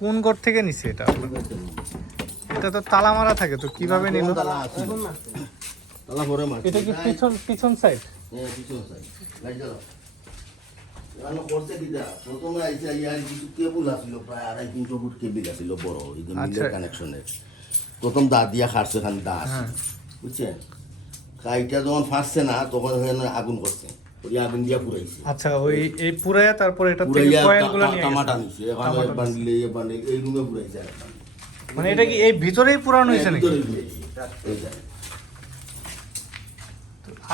কোন ঘর থেকে নিছে এটা? এটা তো তালা মারা থাকে তো কীভাবে নিল? এটা কি পিছন পিছন সাইড হ্যাঁ প্রথমে আচ্ছা। প্রথম দা দিয়া খাটছে খান দা হ্যাঁ। বুঝছেন? যখন ফাটছে না তখন আগুন করছে। ওই আগুন দিয়া পুরাইছে আচ্ছা ওই এই পুরায়া তারপরে এটা থেকে পুরাইয়া নিয়ে টামাটা নিছে এখানে এক এই বান্ডিল এই রুমে পুরাইছে আর এক বান্ডিল। মানে এটা কি এই ভিতরেই পুরানো হয়েছে নাকি? ভিতরে পুরাইছে, এই জায়গায়।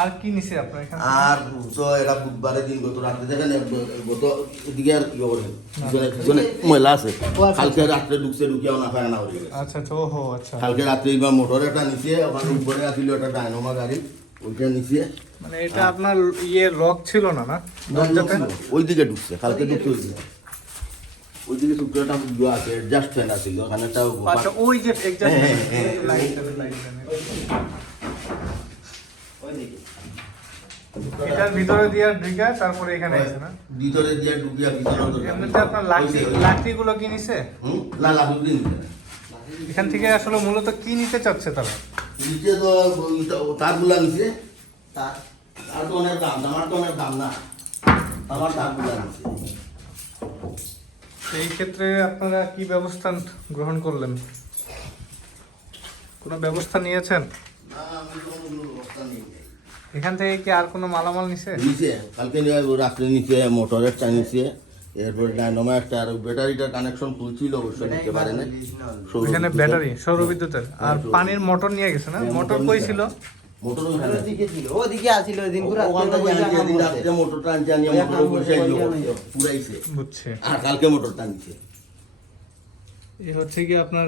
আর কি নিছে আপনার এখানে আর তো এরা বুধবারে দিন গত রাত্রে দেখেন গত এদিকে আর করেন পিছনে পিছনে ময়লা আছে। কালকে রাত্রে ঢুকছে ঢুকিয়া না হয়ে গেছে। আচ্ছা আচ্ছা ওহো আচ্ছা। কালকে রাত্রে এবার মোটর একটা নিচে ওখানে উপরে আসছিল একটা ডায়নোমা গাড়ি ওইটা নিচে মানে এটা আপনার ইয়ে লক ছিল না না? দরজাতে ওইদিকে ঢুকছে কালকে ঢুকছে ওইদিকে। ওইদিকে আছে জাস্ট ফ্যান আছিল ওখানে একটা আচ্ছা ওই যে এক্সাক্ট। লাইট লাইট এটার ভিতরে দিয়ে ঢুকা তারপরে এখানে আছে না? ভিতরে দিয়ে ঢুকিয়া ভিতরে এমনিতে আপনার লাকড়ি লাকড়িগুলো কি নিছে? হুম? না লাগুক এখান থেকে আসলে মূলত কি নিতে চাচ্ছে তারা? নিচে তো তারগুলা তার তার তো অনেক দাম? আমার তো অনেক দাম না? আমার নিচে তো ক্ষেত্রে আপনারা কি ব্যবস্থা গ্রহণ করলেন? কোনো ব্যবস্থা নিয়েছেন? না আমি তো কোনো ব্যবস্থা নেই। এখান থেকে কি আর কোনো মালামাল নিছে? নিচে কালকে নিয়ে রাত্রে নিচে মোটরের টা নিচে এরপরে ডায়নোমা একটা আর ব্যাটারিটার কানেকশন খুলছিল অবশ্য নিতে পারে না সৌর এখানে বিদ্যুতের। ব্যাটারি সৌরবিদ্যুতের। আর পানির মোটর নিয়ে গেছে না? হ্যাঁ, মোটর মোটর কই ছিল? মোটর ওদিকে ছিল ওদিকে ওই দিন পুরো ওখান পুরাইছে বুঝছে। আর কালকে হচ্ছে কি আপনার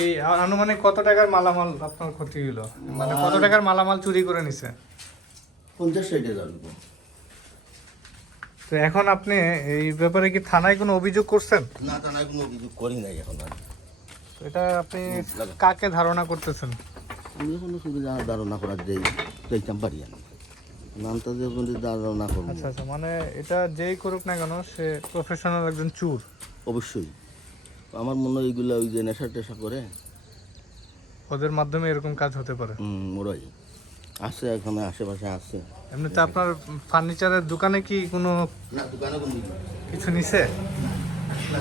এই আনুমানিক কত টাকার মালামাল আপনার ক্ষতি হলো মানে কত টাকার মালামাল চুরি করে নিছে? পঞ্চাশ ষাট হাজার তো এখন আপনি এই ব্যাপারে কি থানায় কোনো অভিযোগ করছেন? না না কোনো অভিযোগ করি নাই এখন আর। তো এটা আপনি কাকে ধারণা করতেছেন? আমি কোনো সুবিধা ধারণা করার যাই যাইতাম পারি না। নামটা যে কোনো ধারণা করব। আচ্ছা আচ্ছা মানে এটা যেই করুক না কেন সে প্রফেশনাল একজন চুর। অবশ্যই। আমার মনে হয় এইগুলো ওই যে নেশা টেশা করে। ওদের মাধ্যমে এরকম কাজ হতে পারে। হুম ওরাই। আছে এখানে আশেপাশে আছে। এমনিতে আপনার ফার্নিচারের দোকানে কি কোনো না দোকানে কোনো কিছু নিছে? না